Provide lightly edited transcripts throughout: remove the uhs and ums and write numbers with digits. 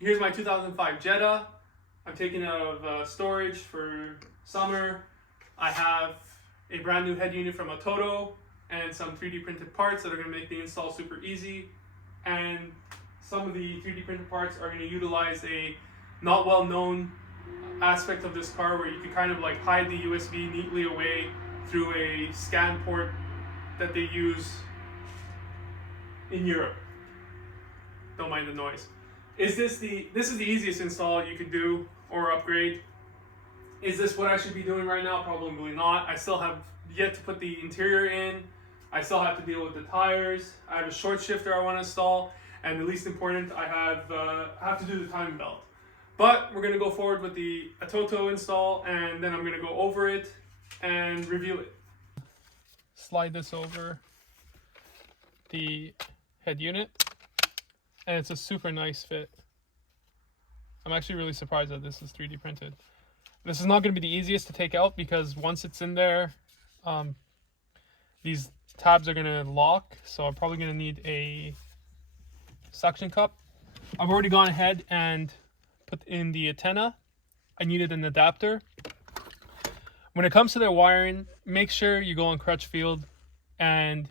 Here's my 2005 Jetta. I'm taking it out of storage for summer. I have a brand new head unit from Atoto and some 3D printed parts that are going to make the install super easy. And some of the 3D printed parts are going to utilize a not well known aspect of this car where you can kind of like hide the USB neatly away through a scan port that they use in Europe. Don't mind the noise. This is the easiest install you could do or upgrade. Is this what I should be doing right now? Probably not. I still have yet to put the interior in. I still have to deal with the tires. I have a short shifter I want to install, and the least important, I have to do the timing belt. But we're gonna go forward with the Atoto install, and then I'm gonna go over it and review it. Slide this over the head unit, and it's a super nice fit. I'm actually really surprised that this is 3D printed. This is not going to be the easiest to take out because once it's in there, these tabs are going to lock, so I'm probably going to need a suction cup. I've already gone ahead and put in the antenna. I needed an adapter. When it comes to their wiring, make sure you go on Crutchfield and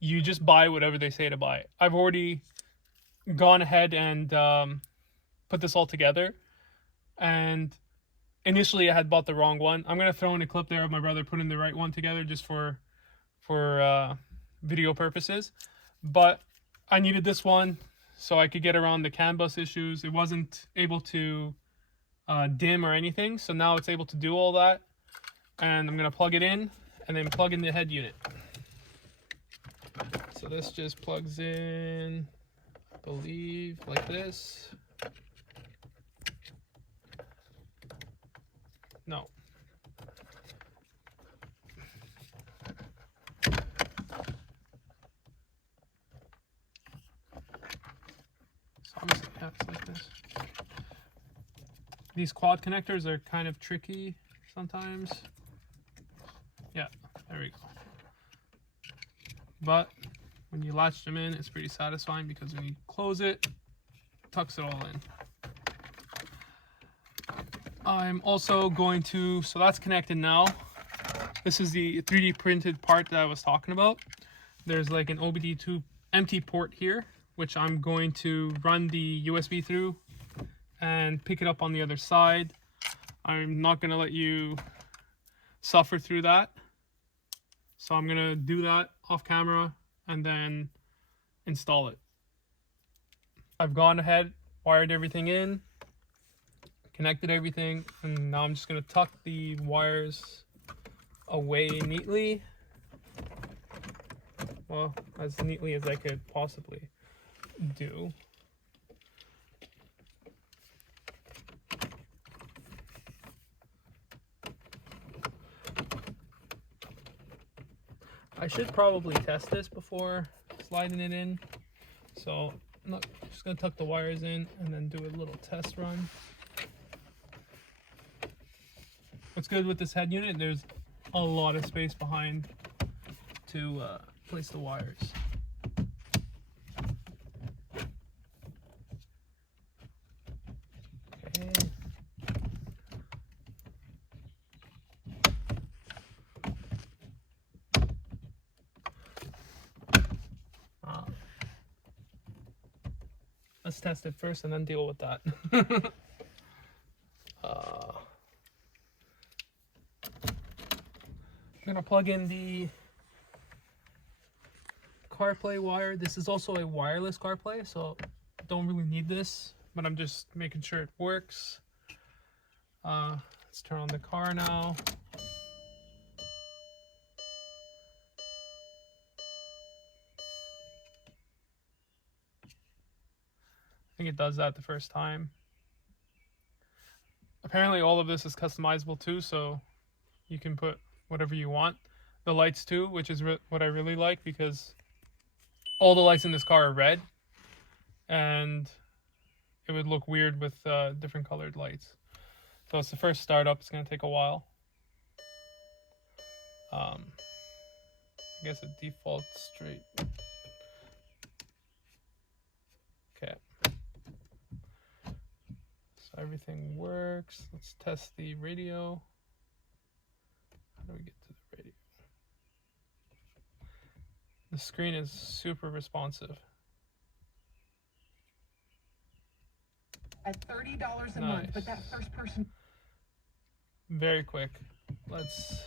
you just buy whatever they say to buy. I've already gone ahead and put this all together, and initially I had bought the wrong one. I'm going to throw in a clip there of my brother putting the right one together just for video purposes. But I needed this one so I could get around the CAN bus issues. It wasn't able to dim or anything, so now it's able to do all that. And I'm going to plug it in and then plug in the head unit. So this just plugs in, I believe, like this. No. So obviously, yeah, it's like this. These quad connectors are kind of tricky sometimes. Yeah, there we go. But when you latch them in, it's pretty satisfying because when you close it, it tucks it all in. I'm also going to, so that's connected now. This is the 3D printed part that I was talking about. There's like an OBD2 empty port here, which I'm going to run the USB through and pick it up on the other side. I'm not going to let you suffer through that. So I'm going to do that off camera and then install it. I've gone ahead, wired everything in, connected everything, and now I'm just going to tuck the wires away neatly. Well, as neatly as I could possibly do. I should probably test this before sliding it in. So I'm just going to tuck the wires in and then do a little test run. What's good with this head unit, there's a lot of space behind to place the wires. Okay. Let's test it first and then deal with that. I'm gonna plug in the CarPlay wire. This is also a wireless CarPlay, so don't really need this, but I'm just making sure it works. Let's turn on the car now. I think it does that the first time. Apparently all of this is customizable too, so you can put whatever you want. The lights too, which is what I really like, because all the lights in this car are red, and it would look weird with different colored lights. So it's the first startup, it's going to take a while. I guess it defaults straight. Okay. So everything works. Let's test the radio. How do we get to the radio? The screen is super responsive. At $30 a month, but that first person. Very quick. Let's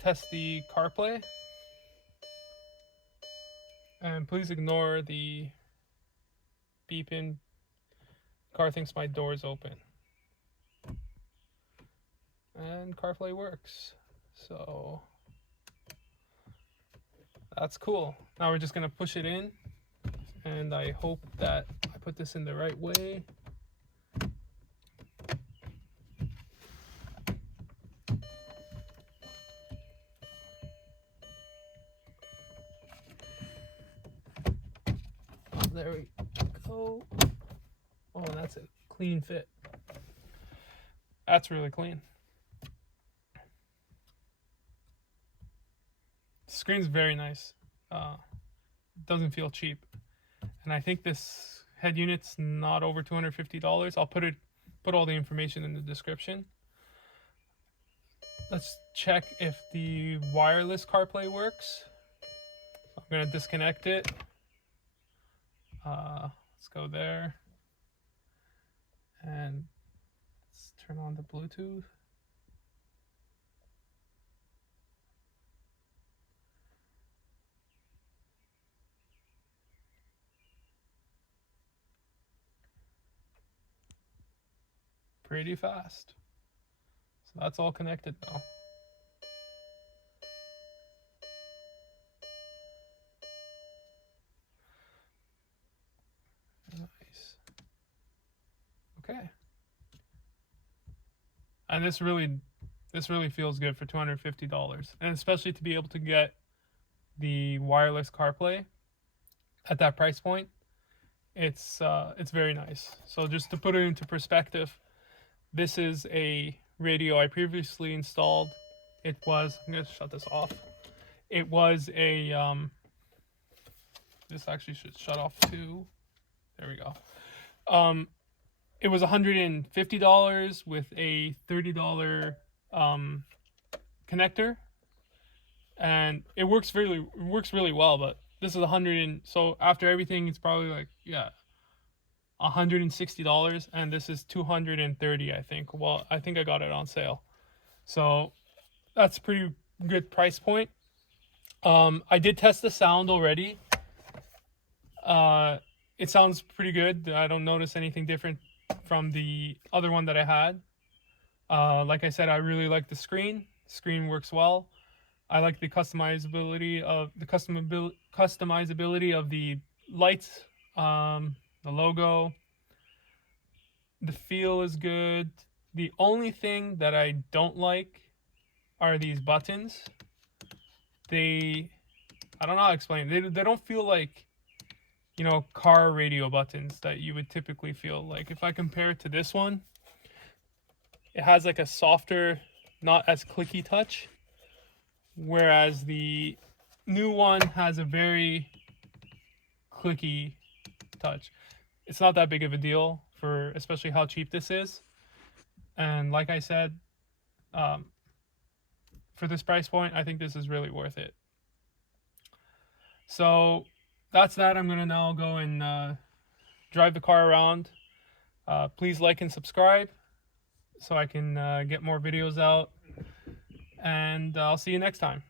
test the CarPlay. And please ignore the beeping. Car thinks my door's open. And CarPlay works. So that's cool. Now we're just gonna push it in, and I hope that I put this in the right way. There we go. Oh, that's a clean fit. That's really clean. The screen's very nice. Doesn't feel cheap. And I think this head unit's not over $250. I'll put all the information in the description. Let's check if the wireless CarPlay works. I'm gonna disconnect it. Let's go there. And let's turn on the Bluetooth. Pretty fast. So that's all connected now. Nice. Okay. And this really feels good for $250, and especially to be able to get the wireless CarPlay at that price point, it's very nice. So just to put it into perspective, this is a radio I previously installed. It was, I'm gonna shut this off. It was a this actually should shut off too. There we go. It was $150 with a $30 connector, and it works really well. But this is so after everything, it's probably like $160, and this is $230, I think. Well, I think I got it on sale, so that's a pretty good price point. I did test the sound already. It sounds pretty good. I don't notice anything different from the other one that I had. Like I said, I really like the screen. Screen works well. I like the customizability of the lights, the logo. The feel is good. The only thing that I don't like are these buttons. I don't know how to explain. They don't feel like, car radio buttons that you would typically feel. Like if I compare it to this one, it has like a softer, not as clicky touch, whereas the new one has a very clicky touch. It's not that big of a deal for especially how cheap this is. And like I said, for this price point, I think this is really worth it. So that's that. I'm going to now go and drive the car around. Please like and subscribe so I can get more videos out. And I'll see you next time.